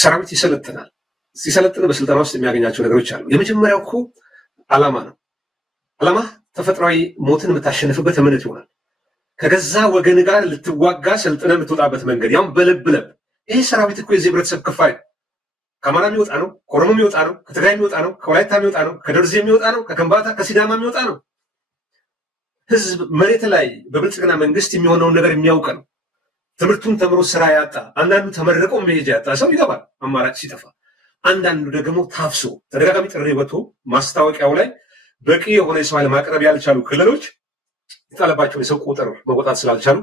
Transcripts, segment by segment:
ሰራዊት ይሰለጥናል። ሲሰለጥን በስልጠና ውስጥ የሚያገኛቸው ነገሮች አሉ። የመጀመሪያው እኮ ዓላማ ነው። ዓላማ ተፈጥሯዊ ሞትን የምታሸንፍበት እምነት ይሆናል። ከገዛ ወገን ጋር ልትዋጋ ሰልጥነ የምትወጣበት መንገድ ያውም በልብ ለብ። ይሄ ሰራዊት እኮ የዚህ ህብረተሰብ ክፋይ ከአማራ የሚወጣ ነው፣ ከኦሮሞ የሚወጣ ነው፣ ከትግራይ የሚወጣ ነው፣ ከወላይታ የሚወጣ ነው፣ ከደርዜ የሚወጣ ነው፣ ከከምባታ ከሲዳማ የሚወጣ ነው። ህዝብ መሬት ላይ በብልጽግና መንግስት የሚሆነውን ነገር የሚያውቅ ነው። ትምህርቱን ተምሮ ስራ ያጣ፣ አንዳንዱ ተመረቆ መሄጃ ያጣ ሰው ይገባል አማራጭ ሲጠፋ። አንዳንዱ ደግሞ ታፍሶ ተደጋጋሚ ጥሪ ወጥቶ ማስታወቂያው ላይ በቂ የሆነ የሰው ኃይል ማቅረብ ያልቻሉ ክልሎች የጣለባቸውን የሰው ቁጥር መቆጣት ስላልቻሉ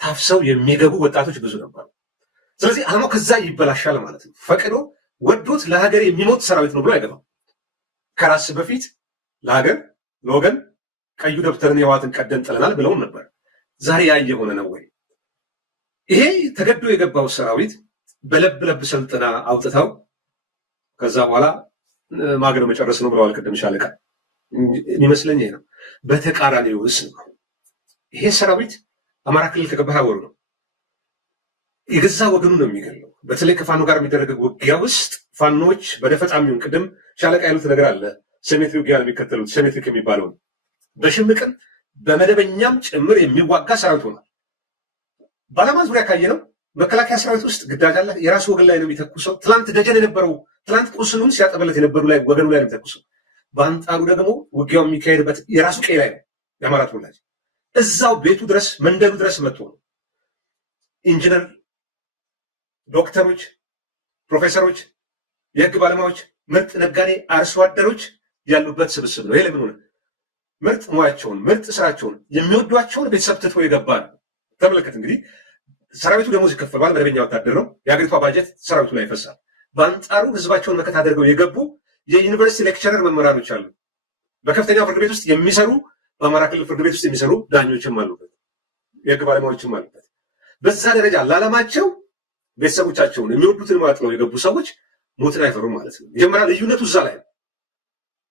ታፍሰው የሚገቡ ወጣቶች ብዙ ነበሩ። ስለዚህ ዓላማው ከዛ ይበላሻል ማለት ነው። ፈቅዶ ወዶት ለሀገር የሚሞት ሰራዊት ነው ብሎ አይገባም። ከራስ በፊት ለሀገር ለወገን ቀዩ ደብተርን የህወሓትን ቀደም ጥለናል ብለውን ነበር። ዛሬ ያ የሆነ ነው ወይ? ይሄ ተገዶ የገባው ሰራዊት በለብ ለብ ሰልጥና አውጥተው ከዛ በኋላ ማገር መጨረስ ነው ብለዋል ቅድም ሻለቃ። የሚመስለኝ ይሄ ነው። በተቃራኒው ነው። ይሄ ሰራዊት አማራ ክልል ከገባ ወሩ ነው። የገዛ ወገኑ ነው የሚገለው። በተለይ ከፋኖ ጋር የሚደረገው ውጊያ ውስጥ ፋኖች በደፈጣ የሚሆን ቅድም ሻለቃ ያሉት ነገር አለ። ሰሜትሪክ ውጊያ የሚከተሉት ሰሜትሪክ የሚባለው በሽምቅም በመደበኛም ጭምር የሚዋጋ ሰራዊት ሆኗል። ባለማ ዙሪያ ካየነው መከላከያ ሰራዊት ውስጥ ግዳጅ አለ። የራሱ ወገን ላይ ነው የሚተኩሰው። ትላንት ደጀን የነበረው ትላንት ቁስሉን ሲያጠበለት የነበሩ ላይ ወገኑ ላይ ነው የሚተኩሰው። በአንጻሩ ደግሞ ውጊያው የሚካሄድበት የራሱ ቀይ ላይ ነው። የአማራ ተወላጅ እዛው ቤቱ ድረስ መንደሩ ድረስ መጥቶ ነው። ኢንጂነር፣ ዶክተሮች፣ ፕሮፌሰሮች፣ የህግ ባለሙያዎች፣ ምርጥ ነጋዴ፣ አርሶ አደሮች ያሉበት ስብስብ ነው። ይሄ ለምን ሆነ? ምርጥ ሙያቸውን ምርጥ ስራቸውን የሚወዷቸውን ቤተሰብ ትቶ የገባ ነው። ተመልከት እንግዲህ ሰራዊቱ ደሞዝ ይከፈለዋል። መደበኛ ወታደር ነው። የሀገሪቷ ባጀት ሰራዊቱ ላይ ይፈሳል። በአንጻሩ ህዝባቸውን መከታ አድርገው የገቡ የዩኒቨርሲቲ ሌክቸረር መምህራኖች አሉ። በከፍተኛ ፍርድ ቤት ውስጥ የሚሰሩ በአማራ ክልል ፍርድ ቤት ውስጥ የሚሰሩ ዳኞችም አሉበት፣ የህግ ባለሙያዎችም አሉበት። በዛ ደረጃ ለዓላማቸው ቤተሰቦቻቸውን የሚወዱትን ሙያ ጥለው የገቡ ሰዎች ሞትን አይፈሩም ማለት ነው። መጀመሪያ ልዩነቱ እዛ ላይ ነው።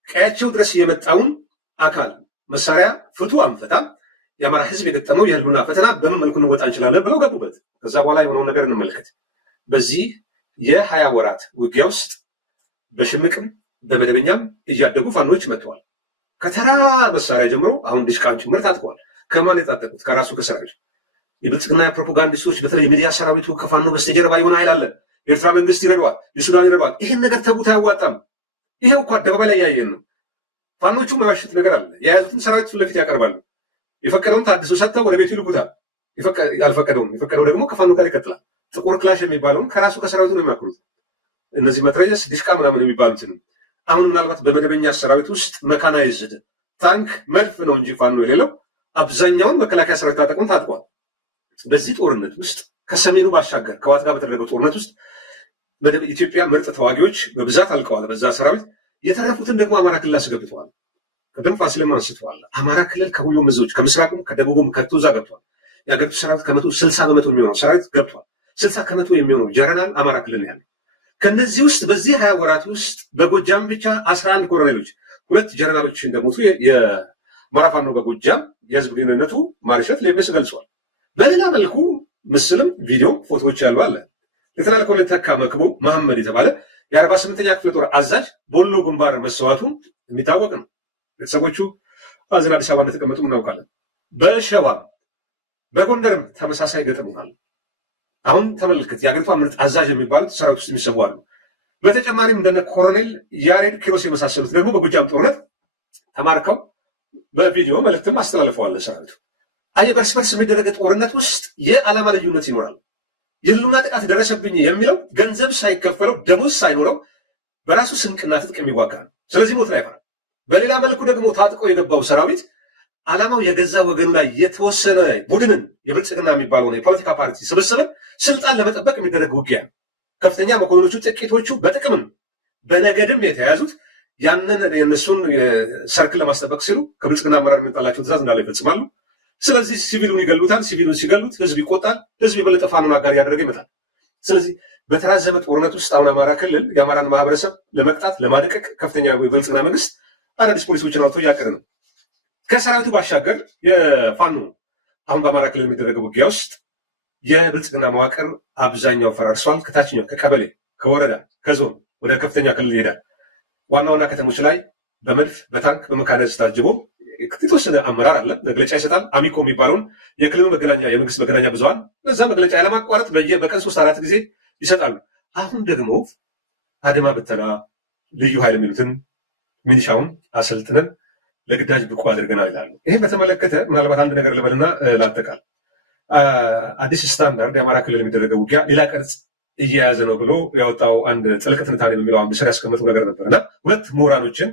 ቀያቸው ድረስ የመጣውን አካል መሳሪያ ፍቱ አንፈታም፣ የአማራ ህዝብ የገጠመው የህልውና ፈተና በምን መልኩ እንወጣ እንችላለን ብለው ገቡበት። ከዛ በኋላ የሆነውን ነገር እንመልከት። በዚህ የ20 ወራት ውጊያ ውስጥ በሽምቅም በመደበኛም እያደጉ ፋኖች መጥተዋል። ከተራ መሳሪያ ጀምሮ አሁን ዲሽቃን ጭምር ታጥቀዋል። ከማን የታጠቁት? ከራሱ ከሰራዊት። የብልጽግና ፕሮፓጋንዲስቶች በተለይ የሚዲያ ሰራዊቱ ከፋኖ በስተጀርባ የሆነ ኃይል አለ፣ የኤርትራ መንግስት ይረዳዋል፣ የሱዳን ይረዳዋል። ይህን ነገር ተቡት አያዋጣም። ይሄው እኮ አደባባይ ላይ ያየን ነው። ፋኖቹ የማያሸት ነገር አለ። የያዙትን ሰራዊት ፊት ለፊት ያቀርባሉ። የፈቀደውን ታድሶ ሰጥተው ወደ ቤቱ ይልኩታል። ያልፈቀደውን የፈቀደው ደግሞ ከፋኖ ጋር ይቀጥላል። ጥቁር ክላሽ የሚባለውን ከራሱ ከሰራዊቱ ነው የሚያክሉት። እነዚህ መትረየስ ዲሽቃ ምናምን የሚባሉትን አሁን ምናልባት በመደበኛ ሰራዊት ውስጥ መካናይዝድ ታንክ መድፍ ነው እንጂ ፋኖ የሌለው አብዛኛውን መከላከያ ሰራዊት ታጠቁን ታጥቋል። በዚህ ጦርነት ውስጥ ከሰሜኑ ባሻገር ከዋት ጋር በተደረገው ጦርነት ውስጥ ኢትዮጵያ ምርጥ ተዋጊዎች በብዛት አልቀዋል። በዛ ሰራዊት የተረፉትን ደግሞ አማራ ክልል አስገብተዋል። ቅድም ፋሲልም አንስተዋል። አማራ ክልል ከሁሉም እዞች ከምስራቁም ከደቡቡም ከቶዛ ገብቷል። የአገሪቱ ሰራዊት ከ60 በመቶ የሚሆነው ሰራዊት ገብቷል። 60 ከመቶ የሚሆነው ጀነራል አማራ ክልል ነው ያለው። ከነዚህ ውስጥ በዚህ 20 ወራት ውስጥ በጎጃም ብቻ 11 ኮሎኔሎች፣ 2 ጀነራሎች እንደሞቱ የአማራ ፋኖ በጎጃም የህዝብ ግንኙነቱ ማርሸት ሌሜስ ገልጿል። በሌላ መልኩ ምስልም ቪዲዮ ፎቶዎች ያሉ አለ። ሌተናል ኮሎኔል ተካ መክቦ መሐመድ የተባለ የ48ኛ ክፍለ ጦር አዛዥ በወሎ ግንባር መሰዋቱ የሚታወቅ ነው። ቤተሰቦቹ አዘን አዲስ አበባ እንደተቀመጡ እናውቃለን። በሸዋ በጎንደርም ተመሳሳይ ገጥሞናል። አሁን ተመልከት፣ የአገሪቷ ምርጥ አዛዥ የሚባሉት ሰራዊት ውስጥ የሚሰዉ አሉ። በተጨማሪም እንደነ ኮሎኔል ያሬድ ኪሮስ የመሳሰሉት ደግሞ በጎጃም ጦርነት ተማርከው በቪዲዮ መልእክትም አስተላልፈዋል ሰራዊቱ። አየህ፣ በርስ በርስ የሚደረገ ጦርነት ውስጥ የዓላማ ልዩነት ይኖራል። የህልውና ጥቃት ደረሰብኝ የሚለው ገንዘብ ሳይከፈለው ደሞዝ ሳይኖረው በራሱ ስንቅና ትጥቅ የሚዋጋ ነው። ስለዚህ ሞት ላይ ይፈራል። በሌላ መልኩ ደግሞ ታጥቆ የገባው ሰራዊት ዓላማው የገዛ ወገኑ ላይ የተወሰነ ቡድንን የብልጽግና የሚባለውን የፖለቲካ ፓርቲ ስብስብን ስልጣን ለመጠበቅ የሚደረግ ውጊያ ነው። ከፍተኛ መኮንኖቹ ጥቂቶቹ በጥቅምም በነገድም የተያዙት ያንን የነሱን ሰርክል ለማስጠበቅ ሲሉ ከብልጽግና አመራር የሚጣላቸው ትእዛዝ እንዳለ ይፈጽማሉ። ስለዚህ ሲቪሉን ይገሉታል። ሲቪሉን ሲገሉት ህዝብ ይቆጣል። ህዝብ የበለጠ ፋኖን አጋር ያደረገ ይመጣል። ስለዚህ በተራዘመ ጦርነት ውስጥ አሁን አማራ ክልል የአማራን ማህበረሰብ ለመቅጣት ለማደቀቅ ከፍተኛ የብልጽግና መንግስት አዳዲስ ፖሊሶችን አውጥቶ እያቀደ ነው። ከሰራዊቱ ባሻገር የፋኖ አሁን በአማራ ክልል የሚደረገው ውጊያ ውስጥ የብልጽግና መዋቅር አብዛኛው ፈራርሷል። ከታችኛው ከቀበሌ ከወረዳ ከዞን ወደ ከፍተኛ ክልል ይሄዳል። ዋና ዋና ከተሞች ላይ በመድፍ በታንክ በመካናይዝድ ታጅቦ የተወሰነ አመራር አለ፣ መግለጫ ይሰጣል። አሚኮ የሚባለውን የክልሉ መገናኛ የመንግስት መገናኛ ብዙሃን በዛ መግለጫ ያለማቋረጥ በቀን 3-4 ጊዜ ይሰጣሉ። አሁን ደግሞ አድማ ብተና ልዩ ኃይል የሚሉትን ሚሊሻውን አሰልጥነን ለግዳጅ ብቁ አድርገናል ይላሉ። ይህን በተመለከተ ምናልባት አንድ ነገር ልበልና ላጠቃል። አዲስ ስታንዳርድ የአማራ ክልል የሚደረገው ውጊያ ሌላ ቅርጽ እየያዘ ነው ብሎ ያወጣው አንድ ጥልቅ ትንታኔ የሚለው አንድ ስር ያስቀመጡ ነገር ነበርና ሁለት ምሁራኖችን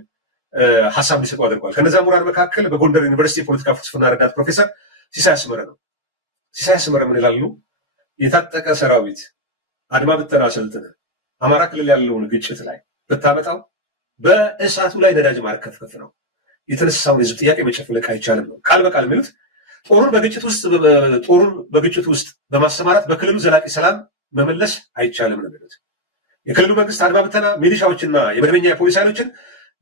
ሀሳብ እንዲሰጡ አድርጓል። ከነዛ ምሁራን መካከል በጎንደር ዩኒቨርሲቲ የፖለቲካ ፍልስፍና ረዳት ፕሮፌሰር ሲሳይ አስመረ ነው። ሲሳይ አስመረ ምን ይላሉ? የታጠቀ ሰራዊት አድማ ብተና አሰልጥነ አማራ ክልል ያለውን ግጭት ላይ ብታመጣው በእሳቱ ላይ ነዳጅ ማርከፍከፍ ነው። የተነሳውን የህዝብ ጥያቄ መጨፍለቅ አይቻልም ነው ቃል በቃል የሚሉት። ጦሩን በግጭት ውስጥ በማሰማራት በክልሉ ዘላቂ ሰላም መመለስ አይቻልም ነው የሚሉት። የክልሉ መንግስት አድማ ብተና ሚሊሻዎችና የመደበኛ የፖሊስ ኃይሎችን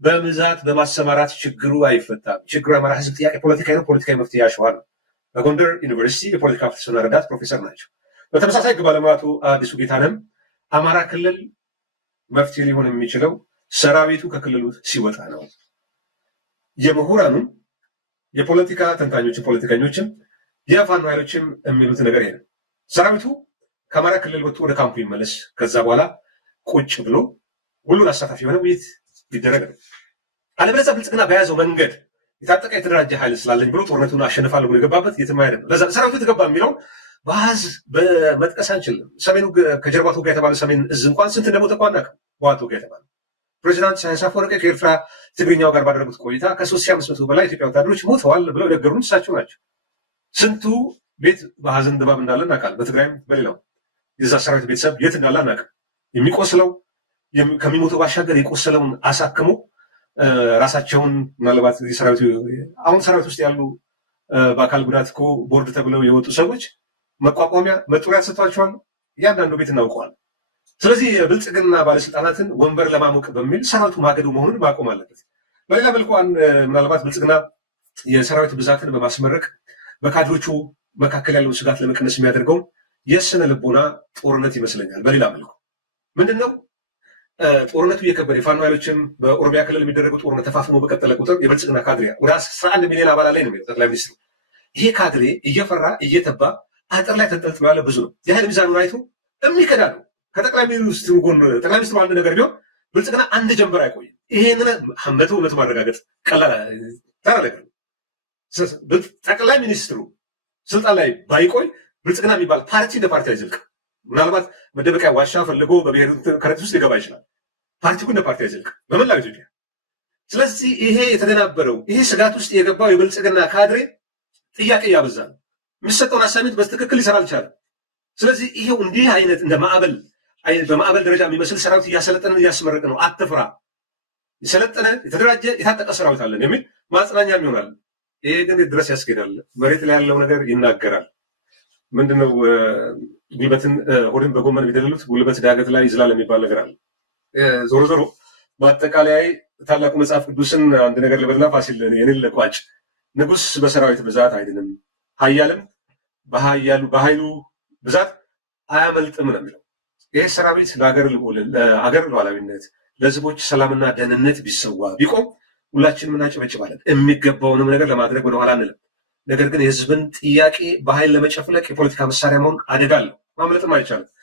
በብዛት በማሰማራት ችግሩ አይፈታም። ችግሩ የአማራ ህዝብ ጥያቄ ፖለቲካዊ ነው፣ ፖለቲካዊ መፍትሄ ያሸዋል ነው። በጎንደር ዩኒቨርሲቲ የፖለቲካ ፍልስፍና ረዳት ፕሮፌሰር ናቸው። በተመሳሳይ ባለሙያቱ አዲሱ ጌታነህም አማራ ክልል መፍትሄ ሊሆን የሚችለው ሰራዊቱ ከክልሉ ሲወጣ ነው። የምሁራኑም የፖለቲካ ተንታኞችም ፖለቲከኞችም የፋኖ ኃይሎችም የሚሉት ነገር ይሄ ነው። ሰራዊቱ ከአማራ ክልል ወጥቶ ወደ ካምፑ ይመለስ። ከዛ በኋላ ቁጭ ብሎ ሁሉን አሳታፊ የሆነ ውይይት ቢደረግ ነው። አለበለዚያ ብልጽግና በያዘው መንገድ የታጠቀ የተደራጀ ኃይል ስላለኝ ብሎ ጦርነቱን አሸንፋለሁ ብሎ የገባበት የትም አይደለም። ለዛ ሰራዊቱ የተገባ የሚለውን በአሃዝ በመጥቀስ አንችልም። ሰሜኑ ከጀርባ ተወጋ የተባለ ሰሜን እዝ እንኳን ስንት እንደሞተ እንኳን አናውቅም። በኋላ ተወጋ የተባለ ፕሬዚዳንት ኢሳያስ አፈወርቂ ከኤርትራ ትግርኛው ጋር ባደረጉት ቆይታ ከ3500 በላይ ኢትዮጵያ ወታደሮች ሞተዋል ብለው የነገሩን እሳቸው ናቸው። ስንቱ ቤት በሀዘን ድባብ እንዳለ እናውቃለን። በትግራይም በሌላው የዛ ሰራዊት ቤተሰብ የት እንዳለ አናውቅም። የሚቆስለው ከሚሞተው ባሻገር የቆሰለውን አሳክሞ ራሳቸውን ምናልባት አሁን ሰራዊት ውስጥ ያሉ በአካል ጉዳት እኮ ቦርድ ተብለው የወጡ ሰዎች መቋቋሚያ መጦሪያ ተሰጥቷቸዋል። እያንዳንዱ ቤት እናውቀዋል። ስለዚህ የብልጽግና ባለስልጣናትን ወንበር ለማሞቅ በሚል ሰራዊቱ ማገዶ መሆኑን ማቆም አለበት። በሌላ መልኩ ምናልባት ብልጽግና የሰራዊት ብዛትን በማስመረቅ በካድሮቹ መካከል ያለውን ስጋት ለመቀነስ የሚያደርገው የስነ ልቦና ጦርነት ይመስለኛል። በሌላ መልኩ ምንድነው ጦርነቱ እየከበደ የፋኖ ኃይሎችም በኦሮሚያ ክልል የሚደረገው ጦርነት ተፋፍሞ በቀጠለ ቁጥር የብልጽግና ካድሬ ወደ 11 ሚሊዮን አባላት ላይ ነው የሚለው ጠቅላይ ሚኒስትሩ። ይሄ ካድሬ እየፈራ እየተባ አጥር ላይ ተንጠልጥሎ ያለ ብዙ ነው። የኃይል ሚዛኑን አይቶ የሚከዳ ነው። ከጠቅላይ ሚኒስትሩ ጎን ጠቅላይ ሚኒስትሩ አንድ ነገር ቢሆን ብልጽግና አንድ ጀንበር አይቆይም። ይሄንን መቶ ማረጋገጥ ቀላል ተራ ነገር ነው። ጠቅላይ ሚኒስትሩ ስልጣን ላይ ባይቆይ ብልጽግና የሚባል ፓርቲ እንደ ፓርቲ አይዘልቅም። ምናልባት መደበቂያ ዋሻ ፈልጎ በብሔር ከረጢት ውስጥ ሊገባ ይችላል። ፓርቲው እንደ ፓርቲ አይዘልቅም በመላው ኢትዮጵያ። ስለዚህ ይሄ የተደናበረው ይሄ ስጋት ውስጥ የገባው የብልጽግና ካድሬ ጥያቄ እያበዛ ነው። የሚሰጠውን አሳይመንት በትክክል ሊሰራ አልቻለም። ስለዚህ ይሄው እንዲህ አይነት እንደ ማዕበል በማዕበል ደረጃ የሚመስል ሰራዊት እያሰለጠንን እያስመረቀ ነው። አትፍራ፣ የሰለጠነ የተደራጀ የታጠቀ ሰራዊት አለን የሚል ማጽናኛም ይሆናል። ይሄ ግን ድረስ ያስኬዳል። መሬት ላይ ያለው ነገር ይናገራል። ምንድነው ጉልበትን ሆድን በጎመን ቢደልሉት ጉልበት ዳገት ላይ ይዝላል የሚባል ነገር አለ። ዞሮ ዞሮ በአጠቃላይ ታላቁ መጽሐፍ ቅዱስን አንድ ነገር ልበልና ፋሲል የኔን ለቋጭ ንጉስ በሰራዊት ብዛት አይድንም፣ ኃያልም በኃይሉ ብዛት አያመልጥም ነው የሚለው። ይህ ሰራዊት ለአገር ሉዓላዊነት ለህዝቦች ሰላምና ደህንነት ቢሰዋ ቢቆም ሁላችንም እናጨበጭባለን። የሚገባውንም ነገር ለማድረግ ወደኋላ አንልም። ነገር ግን የህዝብን ጥያቄ በኃይል ለመጨፍለቅ የፖለቲካ መሳሪያ መሆን አደጋ አለው። ማምለጥም አይቻልም።